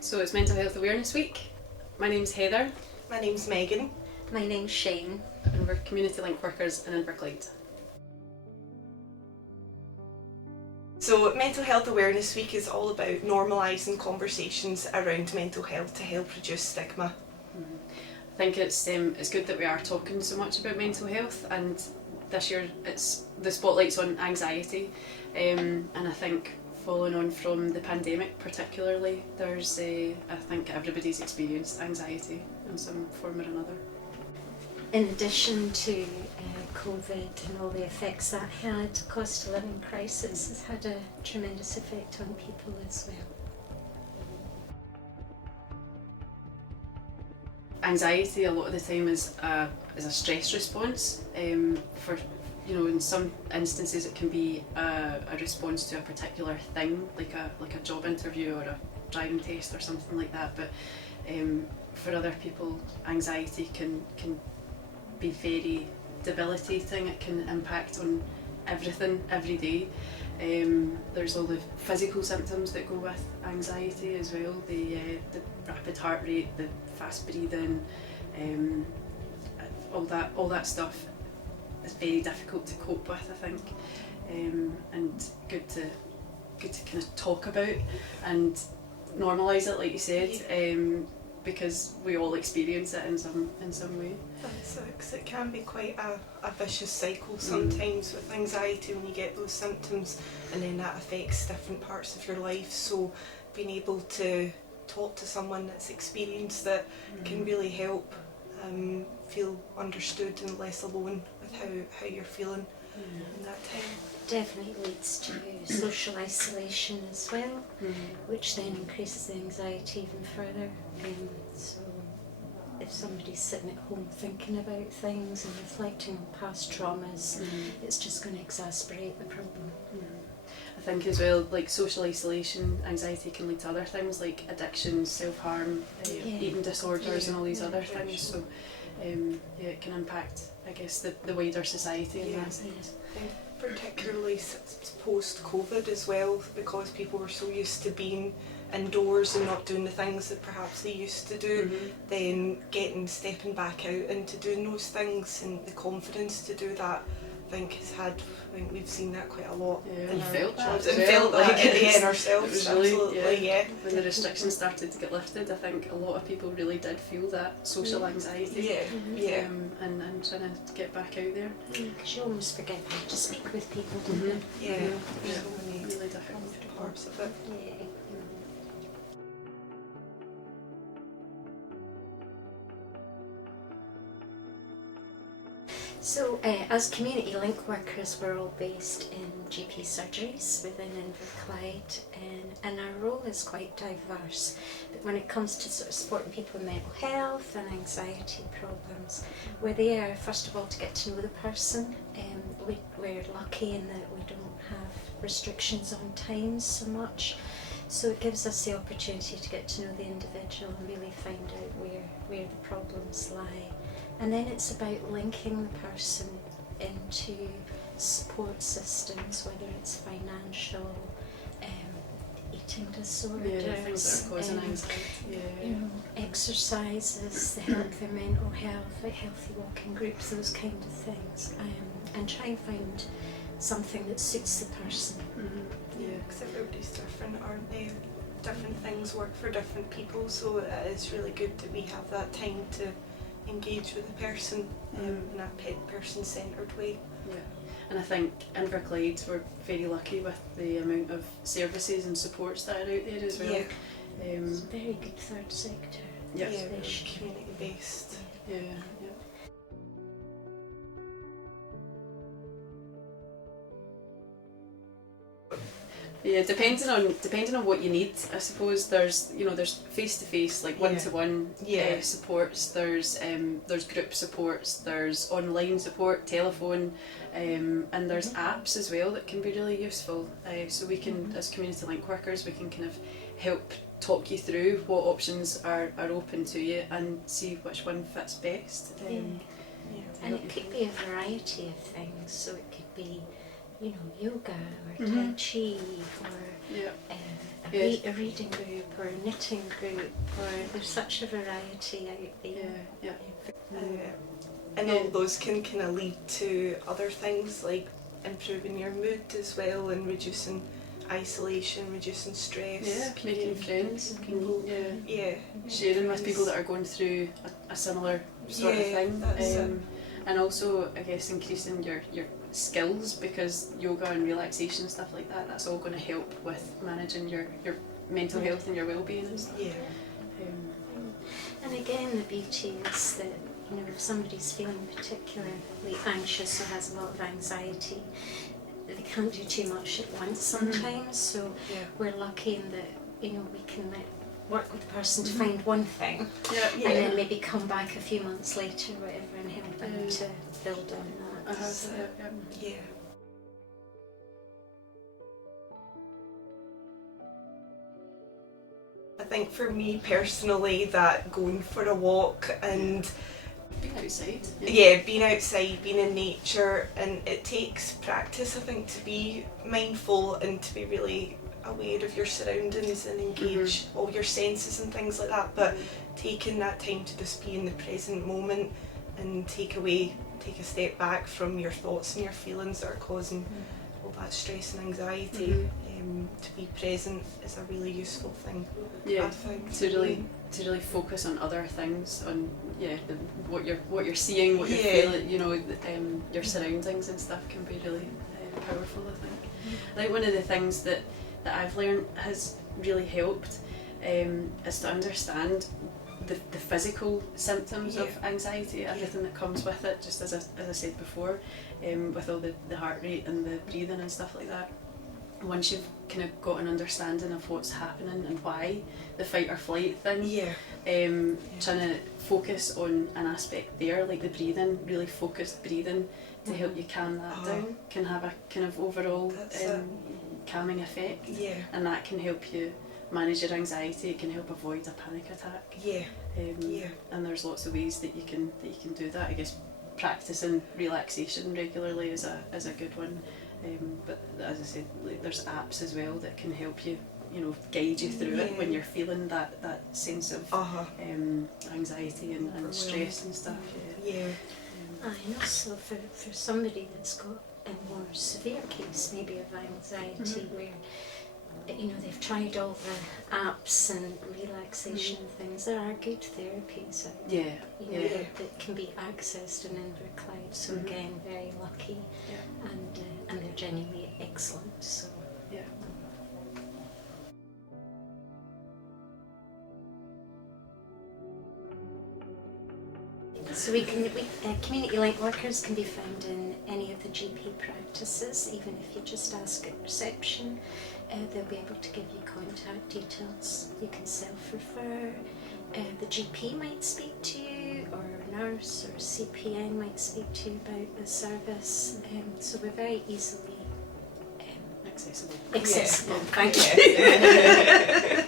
So it's Mental Health Awareness Week. My name's Heather. My name's Megan. My name's Shane. And we're community link workers in Inverclyde. So Mental Health Awareness Week is all about normalising conversations around mental health to help reduce stigma. I think it's good that we are talking so much about mental health, and this year the spotlight's on anxiety, and I think following on from the pandemic particularly, I think everybody's experienced anxiety in some form or another. In addition to COVID and all the effects that had, cost of living crisis has had a tremendous effect on people as well. Anxiety a lot of the time is a stress response. In some instances it can be a response to a particular thing, like a job interview or a driving test or something like that. But for other people, anxiety can be very debilitating. It can impact on everything every day. There's all the physical symptoms that go with anxiety as well, the rapid heart rate, the fast breathing, all that stuff is very difficult to cope with, I think, and good to kind of talk about and normalise it, like you said, because we all experience it in some way. Because it can be quite a vicious cycle sometimes with anxiety when you get those symptoms, and then that affects different parts of your life. So being able to talk to someone that's experienced it can really help feel understood and less alone with how you're feeling in that time. Definitely leads to social isolation as well, which then increases the anxiety even further. So if somebody's sitting at home thinking about things and reflecting on past traumas, it's just going to exacerbate the problem. I think as well, like social isolation, anxiety can lead to other things like addiction, self-harm, eating disorders and all these other things. So it can impact, I guess, the wider society in that sense. Particularly post-COVID as well, because people were so used to being indoors and not doing the things that perhaps they used to do, then stepping back out into doing those things and the confidence to do that, I think we've seen that quite a lot in our jobs. And felt like it in ourselves, Really, absolutely, yeah. When the restrictions started to get lifted, I think a lot of people really did feel that social anxiety. And trying to get back out there. Because you almost forget how to speak with people, don't you? Yeah, there's so many really difficult parts of it. Yeah. So, as community link workers, we're all based in GP surgeries within Inverclyde, and our role is quite diverse. But when it comes to sort of supporting people with mental health and anxiety problems, we're there first of all to get to know the person. We're lucky in that we don't have restrictions on time so much, so it gives us the opportunity to get to know the individual and really find out where the problems lie. And then it's about linking the person into support systems, whether it's financial, eating disorders, things that are causing anxiety. Exercises that help their mental health, like healthy walking groups, those kind of things, and try and find something that suits the person. Because everybody's different, aren't they? Different things work for different people, so it is really good that we have that time to engage with the person in a person-centred way. Yeah, and I think Inverclyde, we're very lucky with the amount of services and supports that are out there as well. It's a very good third sector. Community-based. Yeah. Yeah, depending on what you need, I suppose there's face-to-face, like one-to-one supports. There's group supports. There's online support, telephone, and there's apps as well that can be really useful. So we can, as community link workers, we can kind of help talk you through what options are open to you and see which one fits best. And it could be a variety of things. So it could be you know, yoga or Tai Chi or a reading group or a knitting group, or there's such a variety out there. And all those can kind of lead to other things like improving your mood as well, and reducing isolation, reducing stress, making friends, yeah, sharing with people that are going through a similar sort of thing, and also I guess increasing your skills, because yoga and relaxation and stuff like that, that's all going to help with managing your mental health and your well-being and stuff. And again, the beauty is that, you know, if somebody's feeling particularly anxious or has a lot of anxiety, they can't do too much at once sometimes, so we're lucky in that, you know, we can work with the person to find one thing and then maybe come back a few months later or whatever and help them to build on that. I think for me personally, that going for a walk and being outside. Being outside, being in nature, and it takes practice, I think, to be mindful and to be really aware of your surroundings and engage all your senses and things like that, but taking that time to just be in the present moment and take a step back from your thoughts and your feelings that are causing all that stress and anxiety. To be present is a really useful thing. I think. To really focus on other things, on what you're seeing, what you're feeling, you know, your surroundings and stuff can be really powerful, I think. I think one of the things that I've learned has really helped is to understand the physical symptoms of anxiety, everything that comes with it, just as I said before, with all the heart rate and the breathing and stuff like that. Once you've kind of got an understanding of what's happening and why, the fight or flight thing, trying to focus on an aspect there, like the breathing, really focused breathing to help you calm that down, can have a kind of overall calming effect, and that can help you manage your anxiety. It can help avoid a panic attack. And there's lots of ways that you can do that. I guess practicing relaxation regularly is a good one. But as I said, like, there's apps as well that can help you, you know, guide you through it when you're feeling that sense of anxiety and stress and stuff. And also for somebody that's got a more severe case maybe of anxiety, where, you know, they've tried all the apps and relaxation things, there are good therapies out there, that can be accessed in Inverclyde, so again, very lucky, and they're genuinely excellent. So So community link workers can be found in any of the GP practices. Even if you just ask at reception, they'll be able to give you contact details. You can self-refer. The GP might speak to you, or a nurse or a CPN might speak to you about the service. So we're very easily accessible. Thank you.